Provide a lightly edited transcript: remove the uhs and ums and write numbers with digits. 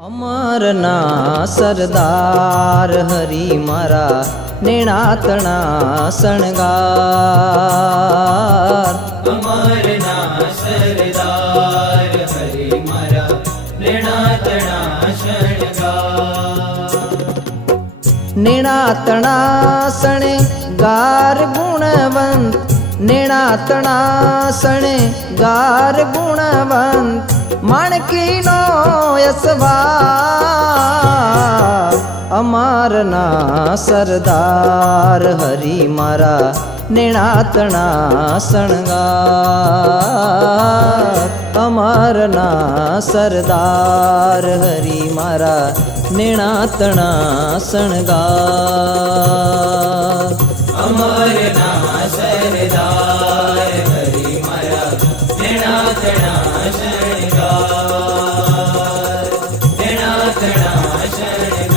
અમરના સરદાર હરી મારા નેણાતણા શણગાર। અમરના સરદાર હરી મારા નેણાતણા શણગાર। નેણાતણા શણગાર ગુણવંત, નેણાતણા શણગાર ગુણવંત, માણકીનો યશવાર। અમારના સરદાર હરી મારા નેણાતણા શણગાર। અમારના સરદાર હરી મારા નેણાતણા શણગાર। અમરના સરદાર હરી મારા નેણાતણા શણગાર। નેણાતણા શણગાર।